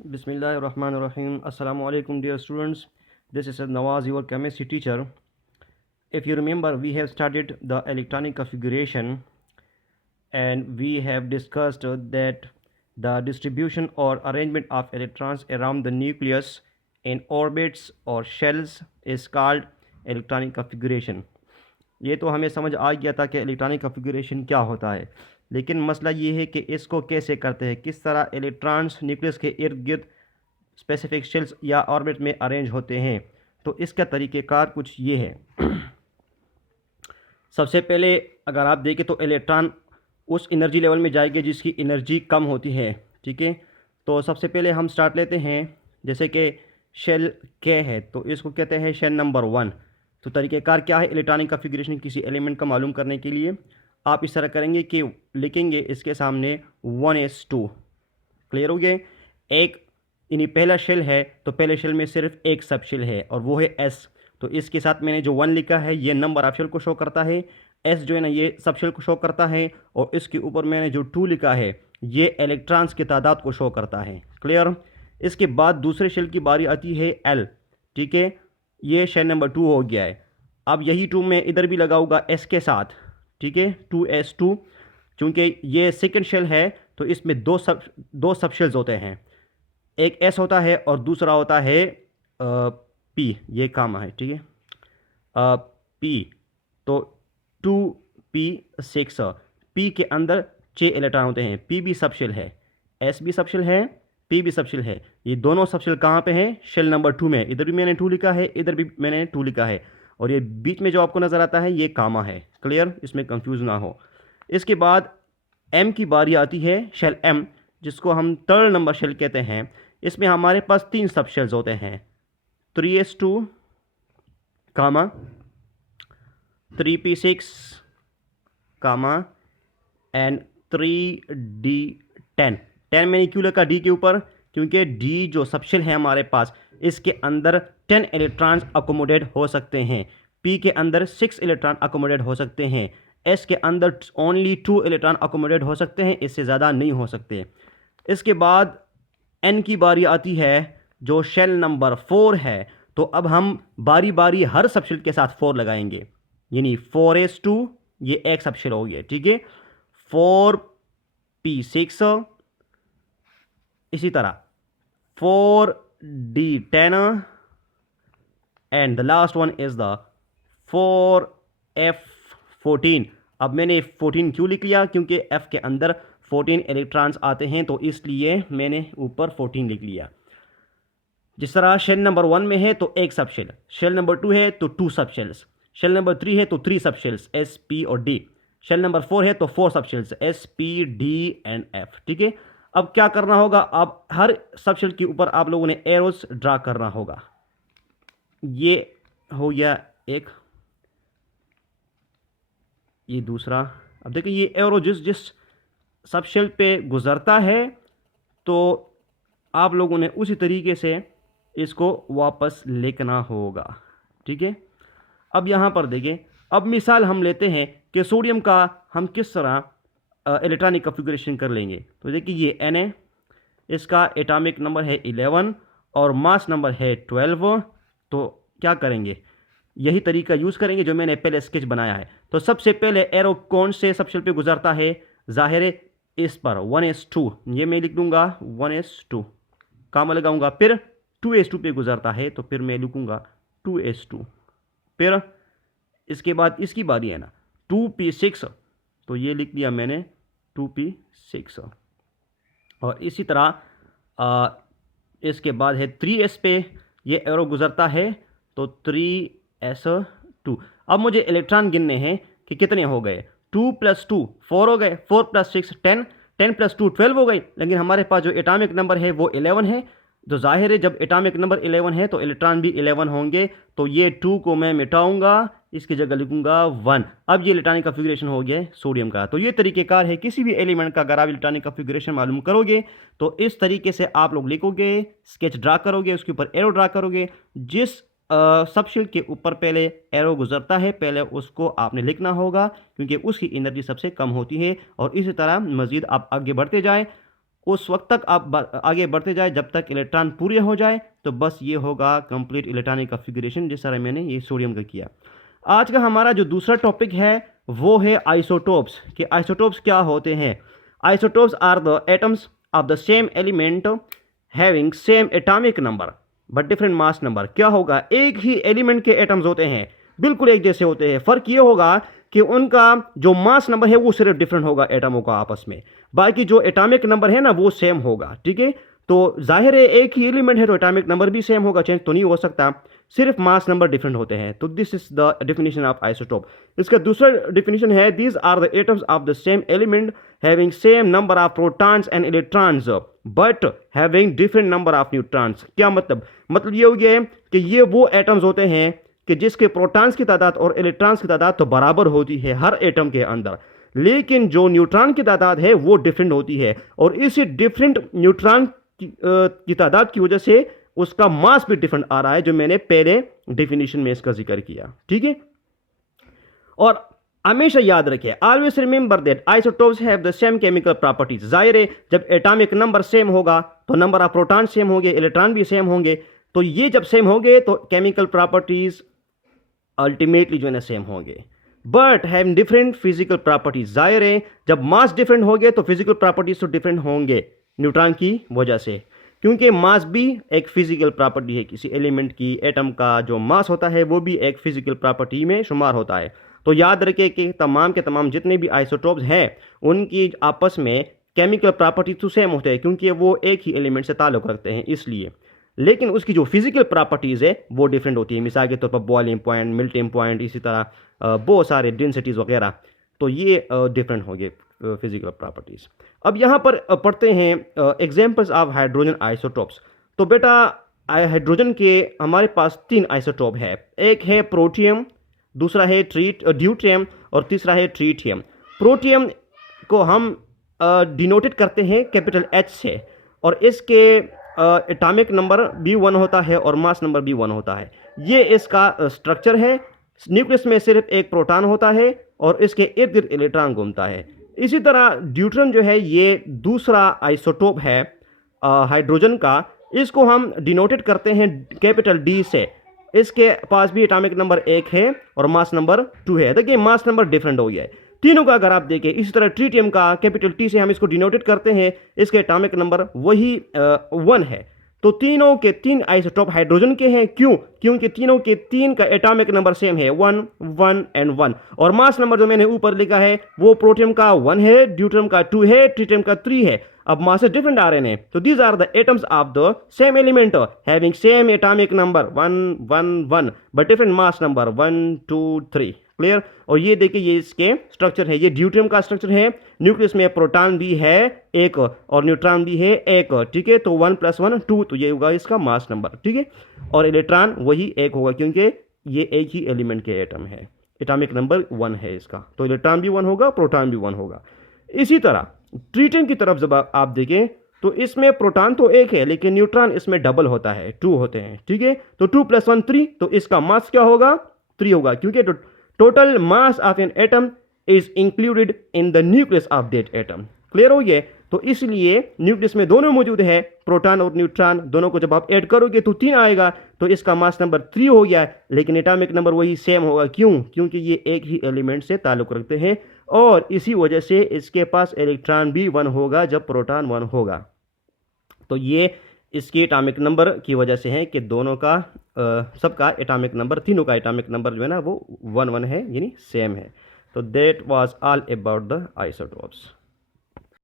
Bismillahirrahmanirrahim. Assalamu alaikum, dear students. This is Nawaz, your chemistry teacher. If you remember, we have started the electronic configuration and we have discussed that the distribution or arrangement of electrons around the nucleus in orbits or shells is called electronic configuration. ये तो हमें समझ आ गया था कि electronic configuration क्या होता है, लेकिन मसला ये है कि इसको कैसे करते हैं, किस तरह इलेक्ट्रॉन्स न्यूक्लियस के इर्द गिर्द स्पेसिफिक शेल्स या ऑर्बिट में अरेंज होते हैं। तो इसका तरीक़ेकार कुछ ये है। सबसे पहले अगर आप देखें तो इलेक्ट्रॉन उस एनर्जी लेवल में जाएंगे जिसकी एनर्जी कम होती है, ठीक है। तो सबसे पहले हम स्टार्ट लेते हैं, जैसे कि शेल के है तो इसको कहते हैं शेल नंबर 1। तो तरीक़ेकार क्या है इलेक्ट्रॉनिक कॉन्फ़िगरेशन किसी एलिमेंट का मालूम करने के लिए, आप इस तरह करेंगे कि लिखेंगे इसके सामने 1s2। क्लियर हो गया। एक यानी पहला शेल है तो पहले शेल में सिर्फ एक सब शेल है और वो है s। तो इसके साथ मैंने जो 1 लिखा है ये नंबर ऑफ शेल को शो करता है, s जो है ना ये सब शेल को शो करता है, और इसके ऊपर मैंने जो 2 लिखा है ये इलेक्ट्रॉन्स की तादाद को शो करता है। क्लियर। इसके बाद दूसरे शेल की बारी आती है l, ठीक है। ये शेल नंबर 2 हो गया है। अब यही 2 मैं इधर भी लगाऊंगा s के साथ, ठीक है, 2s2। चूँकि ये सेकंड शेल है तो इसमें दो सब शेल्स होते हैं, एक s होता है और दूसरा होता है p, ये काम है, ठीक है, p। तो 2p6, p के अंदर 6 इलेक्ट्रॉन होते हैं, p भी सब शेल है, s भी सब शेल है, p भी सब शेल है। ये दोनों सब शेल कहाँ पे हैं? शेल नंबर 2 में। इधर भी मैंने 2 लिखा है, इधर भी मैंने 2 लिखा है, और ये बीच में जो आपको नज़र आता है ये कामा है। क्लियर, इसमें कंफ्यूज ना हो। इसके बाद m की बारी आती है, शेल m, जिसको हम थर्ड नंबर शेल कहते हैं। इसमें हमारे पास 3 सब शेल्स होते हैं, 3s2 comma 3p6 comma and 3d10। 10 मैंने क्यों लिखा d के ऊपर? क्योंकि d जो सब शेल है हमारे पास इसके अंदर 10 इलेक्ट्रॉन्स अकोमोडेट हो सकते हैं, p के अंदर 6 इलेक्ट्रॉन अकोमोडेट हो सकते हैं, s के अंदर ओनली 2 इलेक्ट्रॉन अकोमोडेट हो सकते हैं, इससे ज़्यादा नहीं हो सकते। इसके बाद n की बारी आती है जो शेल नंबर 4 है। तो अब हम बारी बारी हर सब शेल के साथ 4 लगाएंगे, यानी 4s2 ये एक सब शेल हो गया, ठीक है, 4p6, इसी तरह 4d10 and the last one is the 4f14। अब मैंने 14 क्यों लिख लिया? क्योंकि f के अंदर 14 इलेक्ट्रॉन्स आते हैं, तो इसलिए मैंने ऊपर 14 लिख लिया। जिस तरह शेल नंबर 1 में है तो एक सब शेल, शेल नंबर 2 है तो 2 सब शेल्स, शेल नंबर 3 है तो 3 सब शेल्स s, p और d, शेल नंबर 4 है तो 4 सब shells s, p, d and f, ठीक है। अब क्या करना होगा? अब हर सब शेल के ऊपर आप लोगों ने एरोस ड्रा करना होगा। ये हो गया एक, ये दूसरा। अब देखिए ये एरो जिस सब शेल पे गुजरता है तो आप लोगों ने उसी तरीके से इसको वापस लिखना होगा, ठीक है। अब यहाँ पर देखें, अब मिसाल हम लेते हैं कि सोडियम का हम किस तरह इलेक्ट्रॉनिक कॉन्फ़िगरेशन कर लेंगे। तो देखिए ये Na, इसका एटॉमिक नंबर है 11 और मास नंबर है 12। तो क्या करेंगे? यही तरीका यूज़ करेंगे जो मैंने पहले स्केच बनाया है। तो सबसे पहले एरो कौन से सब शेल पे गुजरता है? ज़ाहिर है इस पर 1s2, ये मैं लिख दूंगा 1s2, कामा लगाऊंगा। फिर 2s2 पे गुजरता है तो फिर मैं लिखूंगा 2s2। फिर इसके बाद इसकी बारी है ना 2p6, तो ये लिख दिया मैंने 2p6। और इसी तरह इसके बाद है 3s पे ये एरो गुजरता है तो 3s2। अब मुझे इलेक्ट्रॉन गिनने हैं कि कितने हो गए। 2 + 2 4 हो गए, 4 + 6 10, 10 + 2 12 हो गई। लेकिन हमारे पास जो एटॉमिक नंबर है वो 11 है, तो जाहिर है जब एटॉमिक नंबर 11 है तो इलेक्ट्रॉन भी 11 होंगे। तो ये 2 को मैं मिटाऊंगा, इसकी जगह लिखूंगा 1। अब ये इलेक्ट्रॉनिक कॉन्फ़िगरेशन हो गया सोडियम का। तो ये तरीक़ेकार है किसी भी एलिमेंट का, अगर आप इलेक्ट्रॉनिक कॉन्फ़िगरेशन मालूम करोगे तो इस तरीके से आप लोग लिखोगे, स्केच ड्रा करोगे, उसके ऊपर एरो ड्रा करोगे। जिस सब शेल के ऊपर पहले एरो गुजरता है पहले उसको आपने लिखना होगा, क्योंकि उसकी एनर्जी सबसे कम होती है। और इसी तरह मज़ीद आप आगे बढ़ते जाएं उस वक्त तक आप आगे बढ़ते जाए जब तक इलेक्ट्रॉन पूरे हो जाए। तो बस ये होगा कंप्लीट इलेक्ट्रॉनिक कॉन्फ़िगरेशन, जिस तरह मैंने ये सोडियम का किया। आज का हमारा जो दूसरा टॉपिक है वो है आइसोटोप्स, कि आइसोटोप्स क्या होते हैं। Isotopes are the atoms of the same element having same atomic number but different mass number. क्या होगा, एक ही एलिमेंट के एटम्स होते हैं, बिल्कुल एक जैसे होते हैं, फर्क ये होगा कि उनका जो मास नंबर है वो सिर्फ डिफरेंट होगा एटमों का आपस में, बाकी जो एटॉमिक नंबर है ना वो सेम होगा। ठीक है, तो जाहिर है एक ही एलिमेंट है तो एटॉमिक नंबर भी सेम होगा, चेंज तो नहीं हो सकता, सिर्फ मास नंबर डिफरेंट होते हैं। तो this is the definition of isotope. इसका दूसरा डेफिनेशन है these are the atoms of the same element having same number of protons and electrons but having different number of neutrons. क्या मतलब ये हो गया है कि ये वो एटम्स होते हैं कि जिसके प्रोटॉन्स की तादाद और इलेक्ट्रॉन्स की तादाद तो बराबर होती है हर एटम के अंदर, लेकिन जो न्यूट्रॉन की तादाद है वो डिफरेंट होती है, और इसी डिफरेंट न्यूट्रॉन की तादाद की वजह से उसका मास भी डिफरेंट आ रहा है, जो मैंने पहले डेफिनेशन में इसका जिक्र किया। ठीक है, और हमेशा याद रखें, always remember that isotopes have the same chemical properties. जाहिर है जब एटॉमिक नंबर सेम होगा तो नंबर ऑफ प्रोटॉन सेम होंगे, इलेक्ट्रॉन भी सेम होंगे, तो ये जब सेम होंगे तो केमिकल प्रॉपर्टीज अल्टीमेटली जो है ना सेम होंगे, but have different physical properties. जाहिर है जब मास डिफरेंट होंगे तो फिजिकल प्रॉपर्टीज तो डिफरेंट होंगे न्यूट्रॉन की वजह से, क्योंकि मास भी एक फिजिकल प्रॉपर्टी है किसी एलिमेंट की। एटम का जो मास होता है वो भी एक फिजिकल प्रॉपर्टी में शुमार होता है। तो याद रखें कि तमाम के तमाम जितने भी आइसोटोप्स हैं उनकी आपस में केमिकल प्रॉपर्टी तो सेम होते हैं, क्योंकि वो एक ही एलिमेंट से ताल्लुक़ रखते हैं इसलिए, लेकिन उसकी जो फिजिकल प्रॉपर्टीज़ है वो डिफरेंट होती है। मिसाल के तौर पर बॉइलिंग पॉइंट, मेल्टिंग पॉइंट, इसी तरह बहुत सारे डेंसिटीज़ वगैरह, तो ये डिफरेंट होंगे फिजिकल प्रॉपर्टीज़। अब यहाँ पर पढ़ते हैं एग्जांपल्स ऑफ हाइड्रोजन आइसोटोप्स। तो बेटा हाइड्रोजन के हमारे पास 3 आइसोटोप है, एक है प्रोटियम, दूसरा है ड्यूटेरियम और तीसरा है ट्रीटियम। प्रोटियम को हम डिनोटेड करते हैं कैपिटल H से, और इसके एटॉमिक नंबर भी 1 होता है और मास नंबर भी 1 होता है। ये इसका स्ट्रक्चर है। न्यूक्लियस में सिर्फ एक प्रोटॉन होता है और इसके इर्द गिर्द इलेक्ट्रॉन घूमता है। इसी तरह ड्यूटेरियम जो है ये दूसरा आइसोटोप है हाइड्रोजन का, इसको हम डिनोटेड करते हैं कैपिटल D से। इसके पास भी एटॉमिक नंबर 1 है और मास नंबर 2 है। देखिए मास नंबर डिफरेंट हो गया है तीनों का। अगर आप देखें इसी तरह ट्रीटियम का कैपिटल T से हम इसको डिनोटेड करते हैं, इसके एटॉमिक नंबर वही 1 है। तो तीनों के 3 आइसोटोप हाइड्रोजन के हैं। क्यों? क्योंकि तीनों के 3 का एटॉमिक नंबर सेम है, 1 1 एंड 1। और मास नंबर जो मैंने ऊपर लिखा है वो प्रोटियम का 1 है, ड्यूटेरियम का 2 है, ट्रीटियम का 3 है। अब मासेस डिफरेंट आ रहे हैं, तो these are the atoms of the same element having same atomic number 1 1 1 but different mass number 1 2 3। Clear? और ये देखिए ये इसके स्ट्रक्चर है, ये ड्यूटेरियम का स्ट्रक्चर है। न्यूक्लियस में प्रोटॉन भी है 1 और न्यूट्रॉन भी है 1। ठीक है, तो 1 + 1 2, तो ये होगा इसका मास नंबर। ठीक है, और इलेक्ट्रॉन वही 1 होगा क्योंकि ये एक ही एलिमेंट के एटम है, एटॉमिक नंबर 1 है इसका, तो इलेक्ट्रॉन भी 1 होगा, प्रोटॉन भी 1 होगा। इसी तरह ट्रीटियम की तरफ जब आप देखें तो इसमें प्रोटॉन तो 1 है लेकिन न्यूट्रॉन इसमें डबल होता है, 2 होते हैं। ठीक है, तो 2 + 1 3, तो इसका मास क्या होगा? 3 होगा, क्योंकि total mass of an atom is included in the nucleus of that atom. Clear हो गया? तो इसलिए न्यूक्लियस में दोनों मौजूद है, प्रोटॉन और न्यूट्रॉन दोनों को जब आप ऐड करोगे तो 3 आएगा, तो इसका मास नंबर 3 हो गया, लेकिन एटॉमिक नंबर वही सेम होगा। क्यों? क्योंकि ये एक ही एलिमेंट से ताल्लुक़ रखते हैं, और इसी वजह से इसके पास इलेक्ट्रॉन भी 1 होगा जब प्रोटॉन 1 होगा। तो ये इसके एटॉमिक नंबर की वजह से है कि दोनों का सबका एटॉमिक नंबर, तीनों का एटॉमिक नंबर जो है ना वो 1 1 है, यानी सेम है। तो that was all about the isotopes.